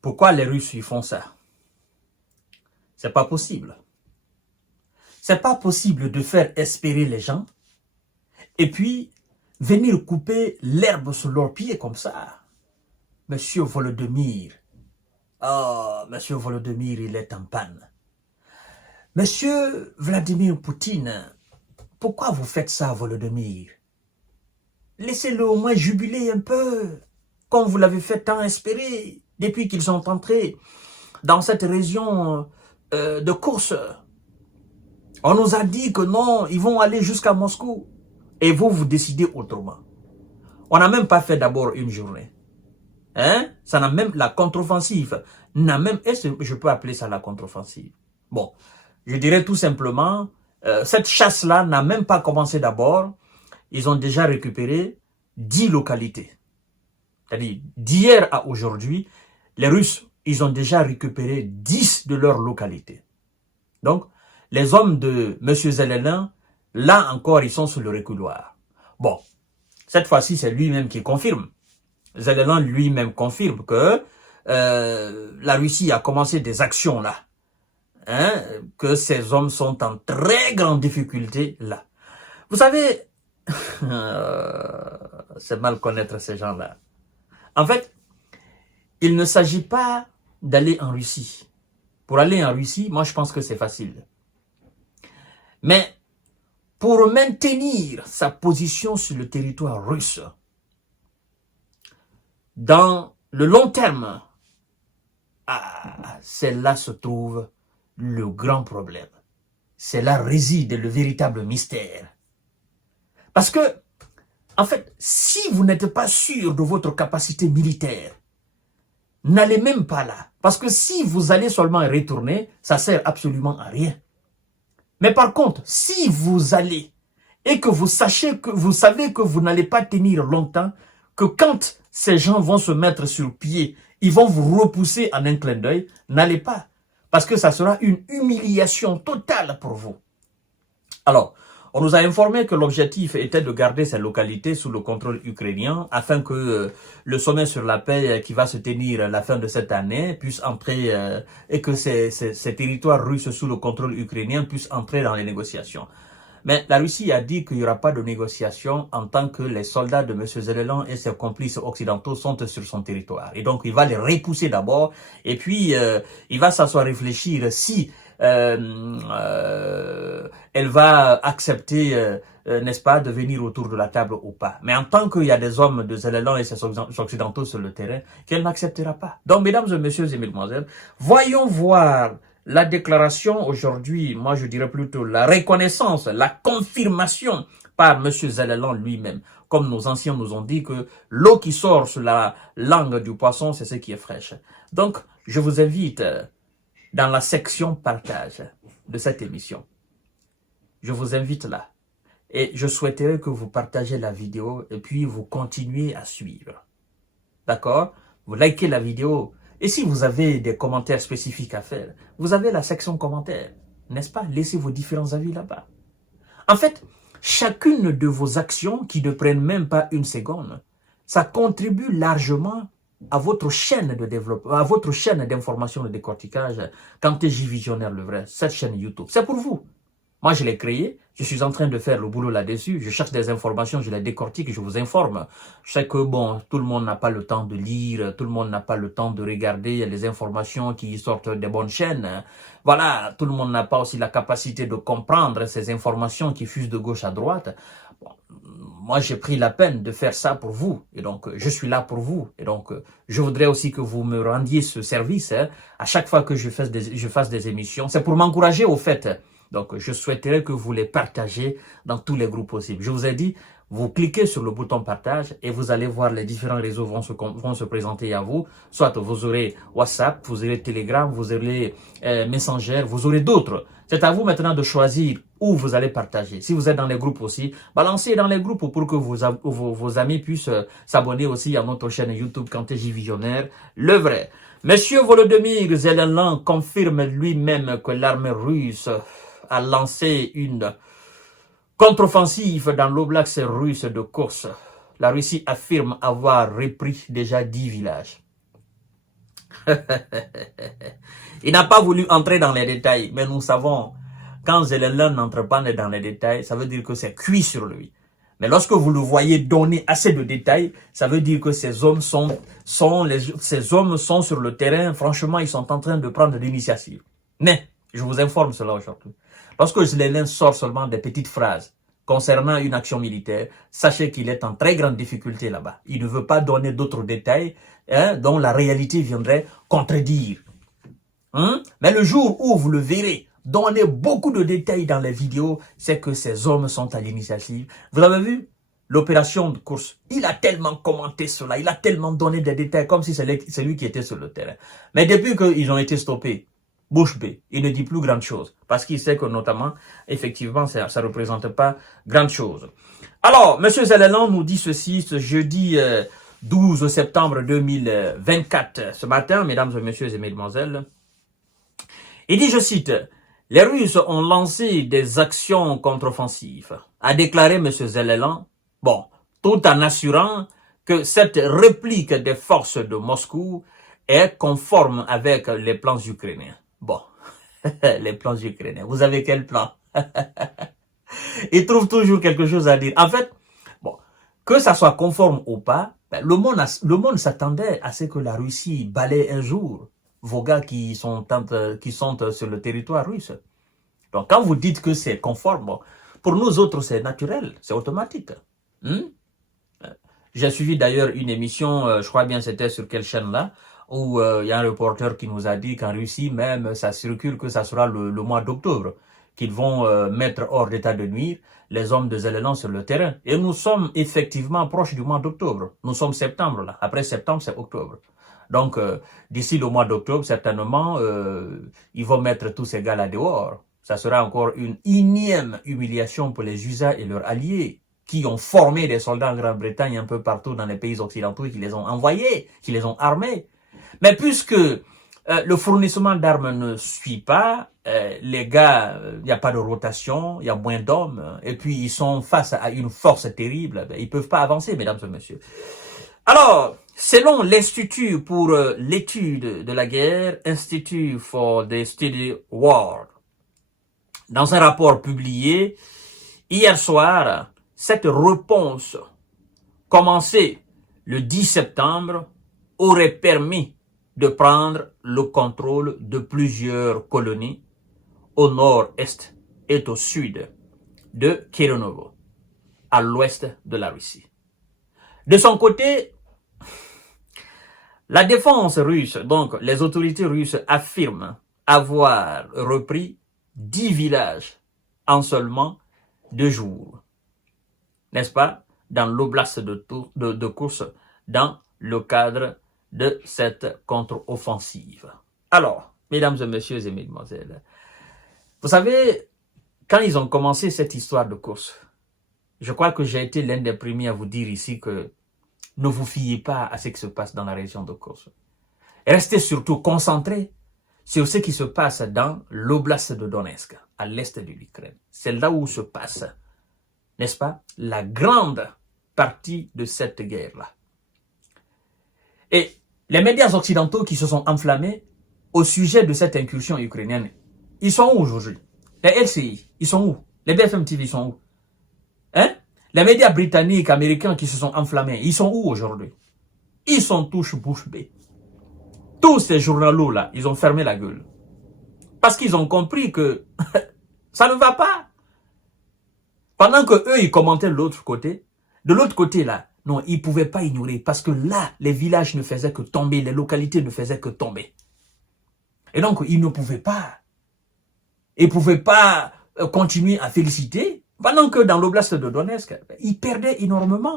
Pourquoi les Russes ils font ça? C'est pas possible. C'est pas possible de faire espérer les gens et puis venir couper l'herbe sous leurs pieds comme ça. Monsieur Volodymyr, Monsieur Volodymyr, il est en panne. Monsieur Vladimir Poutine, pourquoi vous faites ça, Volodymyr? Laissez-le au moins jubiler un peu, comme vous l'avez fait tant espérer, depuis qu'ils sont entrés dans cette région de course. On nous a dit que non, ils vont aller jusqu'à Moscou. Et vous, vous décidez autrement. On n'a même pas fait d'abord une journée. Hein? Ça n'a même, la contre-offensive, n'a même, est-ce que je peux appeler ça la contre-offensive? Bon, je dirais tout simplement, cette chasse-là n'a même pas commencé d'abord. Ils ont déjà récupéré 10 localités. C'est-à-dire, d'hier à aujourd'hui, les Russes, ils ont déjà récupéré 10 de leurs localités. Donc, les hommes de M. Zelensky, là encore, ils sont sur le reculoir. Bon, cette fois-ci, c'est lui-même qui confirme. Zelensky lui-même confirme que la Russie a commencé des actions là. Hein, que ces hommes sont en très grande difficulté là. Vous savez, c'est mal connaître ces gens-là. En fait, il ne s'agit pas d'aller en Russie. Pour aller en Russie, moi je pense que c'est facile. Mais pour maintenir sa position sur le territoire russe, dans le long terme, c'est là se trouve le grand problème. C'est là réside le véritable mystère. Parce que, en fait, si vous n'êtes pas sûr de votre capacité militaire, n'allez même pas là. Parce que si vous allez seulement retourner, ça sert absolument à rien. Mais par contre, si vous allez et que vous savez que vous n'allez pas tenir longtemps, que quand ces gens vont se mettre sur pied, ils vont vous repousser en un clin d'œil, n'allez pas. Parce que ça sera une humiliation totale pour vous. Alors, on nous a informé que l'objectif était de garder ces localités sous le contrôle ukrainien afin que le sommet sur la paix qui va se tenir à la fin de cette année puisse entrer et que ces territoires russes sous le contrôle ukrainien puissent entrer dans les négociations. Mais la Russie a dit qu'il n'y aura pas de négociation en tant que les soldats de M. Zelensky et ses complices occidentaux sont sur son territoire. Et donc, il va les repousser d'abord et puis il va s'asseoir réfléchir si elle va accepter, n'est-ce pas, de venir autour de la table ou pas. Mais en tant qu'il y a des hommes de Zelensky et ses occidentaux sur le terrain, qu'elle n'acceptera pas. Donc, mesdames et messieurs et mesdemoiselles, voyons voir la déclaration aujourd'hui, moi je dirais plutôt la reconnaissance, la confirmation par M. Zelensky lui-même. Comme nos anciens nous ont dit que l'eau qui sort sur la langue du poisson, c'est ce qui est fraîche. Donc, je vous invite dans la section partage de cette émission. Je vous invite là. Et je souhaiterais que vous partagez la vidéo et puis vous continuez à suivre. D'accord? Vous likez la vidéo. Et si vous avez des commentaires spécifiques à faire, vous avez la section commentaires, n'est-ce pas? Laissez vos différents avis là-bas. En fait, chacune de vos actions qui ne prennent même pas une seconde, ça contribue largement à votre chaîne de développement, à votre chaîne d'information de décortiquage, quand J Visionnaire le vrai, cette chaîne YouTube. C'est pour vous. Moi, je l'ai créé, je suis en train de faire le boulot là-dessus, je cherche des informations, je les décortique, je vous informe. Je sais que, bon, tout le monde n'a pas le temps de lire, tout le monde n'a pas le temps de regarder les informations qui sortent des bonnes chaînes. Voilà, tout le monde n'a pas aussi la capacité de comprendre ces informations qui fusent de gauche à droite. Bon, moi, j'ai pris la peine de faire ça pour vous, et donc, je suis là pour vous. Et donc, je voudrais aussi que vous me rendiez ce service, hein, à chaque fois que je fasse des émissions. C'est pour m'encourager au fait. Donc, je souhaiterais que vous les partagez dans tous les groupes possibles. Je vous ai dit, vous cliquez sur le bouton partage et vous allez voir les différents réseaux vont se présenter à vous. Soit vous aurez WhatsApp, vous aurez Telegram, vous aurez Messenger, vous aurez d'autres. C'est à vous maintenant de choisir où vous allez partager. Si vous êtes dans les groupes aussi, balancez dans les groupes pour que vos amis puissent s'abonner aussi à notre chaîne YouTube Kanté J Visionnaire, le vrai. Monsieur Volodymyr Zelensky confirme lui-même que l'armée russe a lancé une contre-offensive dans l'oblast russe de Kursk. La Russie affirme avoir repris déjà 10 villages. Il n'a pas voulu entrer dans les détails, mais nous savons, quand Zelensky n'entre pas dans les détails, ça veut dire que c'est cuit sur lui. Mais lorsque vous le voyez donner assez de détails, ça veut dire que ces hommes sont sur le terrain. Franchement, ils sont en train de prendre l'initiative. Mais, je vous informe cela aujourd'hui. Lorsque Zelensky sort seulement des petites phrases concernant une action militaire, sachez qu'il est en très grande difficulté là-bas. Il ne veut pas donner d'autres détails dont la réalité viendrait contredire. Mais le jour où vous le verrez donner beaucoup de détails dans les vidéos, c'est que ces hommes sont à l'initiative. Vous avez vu l'opération de course? Il a tellement commenté cela, il a tellement donné des détails comme si c'est lui qui était sur le terrain. Mais depuis qu'ils ont été stoppés, bouche bée, il ne dit plus grande chose. Parce qu'il sait que notamment, effectivement, ça ne représente pas grande chose. Alors, M. Zelensky nous dit ceci ce jeudi 12 septembre 2024. Ce matin, mesdames et messieurs et mesdemoiselles, il dit, je cite, « Les Russes ont lancé des actions contre-offensives », a déclaré M. Zelensky, bon, tout en assurant que cette réplique des forces de Moscou est conforme avec les plans ukrainiens. Bon, les plans ukrainiens, vous avez quel plan? Il trouve toujours quelque chose à dire. En fait, bon, que ça soit conforme ou pas, ben, le monde s'attendait à ce que la Russie balaye un jour vos gars qui sont sur le territoire russe. Donc, quand vous dites que c'est conforme, bon, pour nous autres, c'est naturel, c'est automatique. J'ai suivi d'ailleurs une émission, je crois bien c'était sur quelle chaîne là, où il y a un reporter qui nous a dit qu'en Russie, même, ça circule que ça sera le mois d'octobre, qu'ils vont mettre hors d'état de nuire les hommes de Zelensky sur le terrain. Et nous sommes effectivement proches du mois d'octobre. Nous sommes septembre là. Après septembre, c'est octobre. Donc, d'ici le mois d'octobre, certainement, ils vont mettre tous ces gars-là dehors. Ça sera encore une énième humiliation pour les USA et leurs alliés qui ont formé des soldats en Grande-Bretagne un peu partout dans les pays occidentaux et qui les ont envoyés, qui les ont armés. Mais puisque le fournissement d'armes ne suit pas, les gars, il n'y a pas de rotation, il y a moins d'hommes, et puis ils sont face à une force terrible, ben, ils ne peuvent pas avancer, mesdames et messieurs. Alors, selon l'Institut pour l'étude de la guerre, Institute for the Study War, dans un rapport publié hier soir, cette réponse commencée le 10 septembre aurait permis de prendre le contrôle de plusieurs colonies au nord-est et au sud de Kironovo, à l'ouest de la Russie. De son côté, la défense russe, donc les autorités russes affirment avoir repris 10 villages en seulement 2 jours, n'est-ce pas, dans l'oblast de Kursk, dans le cadre de cette contre-offensive. Alors, mesdames et messieurs et mesdemoiselles, vous savez, quand ils ont commencé cette histoire de Kursk, je crois que j'ai été l'un des premiers à vous dire ici que ne vous fiez pas à ce qui se passe dans la région de Kursk. Restez surtout concentrés sur ce qui se passe dans l'oblast de Donetsk, à l'est de l'Ukraine. C'est là où se passe, n'est-ce pas, la grande partie de cette guerre-là. Et les médias occidentaux qui se sont enflammés au sujet de cette incursion ukrainienne, ils sont où aujourd'hui? Les LCI, ils sont où? Les BFM TV, ils sont où? Hein? Les médias britanniques, américains qui se sont enflammés, ils sont où aujourd'hui? Ils sont tous bouche bée. Tous ces journaux-là, ils ont fermé la gueule. Parce qu'ils ont compris que ça ne va pas. Pendant que eux, ils commentaient de l'autre côté là, non, ils ne pouvaient pas ignorer. Parce que là, les villages ne faisaient que tomber, les localités ne faisaient que tomber. Et donc, ils ne pouvaient pas. Ils ne pouvaient pas continuer à féliciter. Pendant que dans l'oblast de Donetsk, ils perdaient énormément.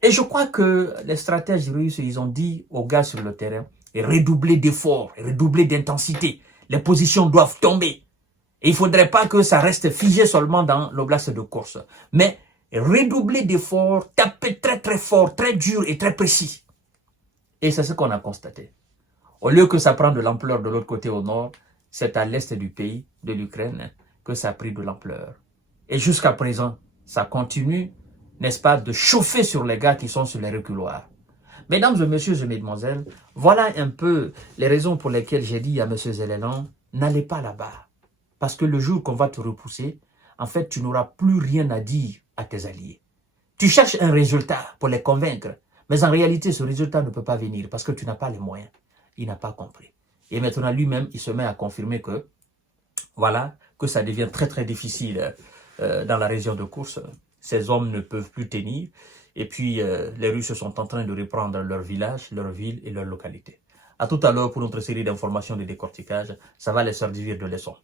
Et je crois que les stratèges russes, ils ont dit aux gars sur le terrain, redoubler d'efforts, redoubler d'intensité. Les positions doivent tomber. Et il ne faudrait pas que ça reste figé seulement dans l'oblast de Kursk. Mais redoubler d'efforts, taper très très fort, très dur et très précis. Et c'est ce qu'on a constaté. Au lieu que ça prenne de l'ampleur de l'autre côté au nord, c'est à l'est du pays, de l'Ukraine, que ça a pris de l'ampleur. Et jusqu'à présent, ça continue, n'est-ce pas, de chauffer sur les gars qui sont sur les reculoirs. Mesdames et messieurs et mesdemoiselles, voilà un peu les raisons pour lesquelles j'ai dit à M. Zelelan, n'allez pas là-bas. Parce que le jour qu'on va te repousser, en fait, tu n'auras plus rien à dire à tes alliés. Tu cherches un résultat pour les convaincre, mais en réalité, ce résultat ne peut pas venir parce que tu n'as pas les moyens. Il n'a pas compris. Et maintenant, lui-même, il se met à confirmer que, voilà, que ça devient très très difficile dans la région de course. Ces hommes ne peuvent plus tenir. Et puis, les Russes sont en train de reprendre leur village, leur ville et leur localité. À tout à l'heure pour notre série d'informations de décortiquage. Ça va les servir de leçon.